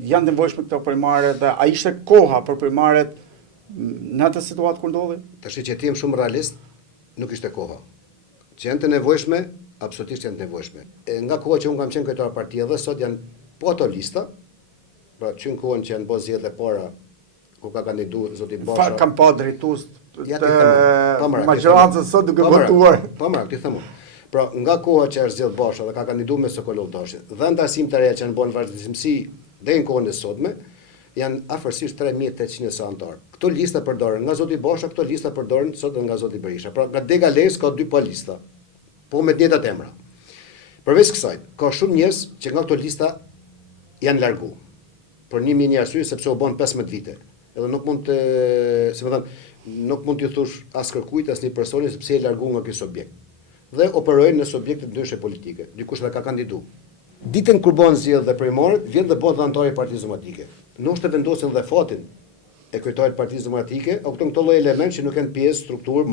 janë të nevojshme këto primare dhe a ishte koha për primaret në atë situatë kur ndodhi? Tash që ti je shumë realist, nuk ishte koha. Që janë të nevojshme, absolutisht janë të nevojshme. Nga koha që unë kam qenë kryetar partie dhe sot janë po ato lista, pra që në kohën që janë bo zgjedhje para, ku ka kandidu zoti Basha. Kam pa drejtues Ja, të magjëratës sot duke votuar. Po mra, ti themu. Pra, nga koha që është zgjedh Basha dhe ka kandidu me Sokolov Tashi, dhe ndasim të reja që janë bën vazhdimsi dhe në kohën e sotme, janë afërsisht 3800 anëtar. Këto lista përdoren nga zoti Basha, këto lista përdoren sot nga zoti Berisha. Pra, nga Dega Lez ka 2 pa lista, po me të njëjtat emra. Përveç kësaj, ka shumë njerëz që nga këto lista janë largu. Për një mini arsye sepse u bën 15 vite. Edhe nuk mund të, si më thënë, nuk mund t'ju thush as kërkujt as një personi sepse e largu nga ky subjekt. Dhe operojnë në subjekte të ndryshe politike. Dikush dhe ka kandidu. Ditën kur bën zgjedhje dhe primarët, vjen dhe bën anëtar i Partisë Demokratike. Nuk të vendosin dhe fatin e kryetarit të Partisë Demokratike, o këto lloj element që nuk kanë pjesë strukturë,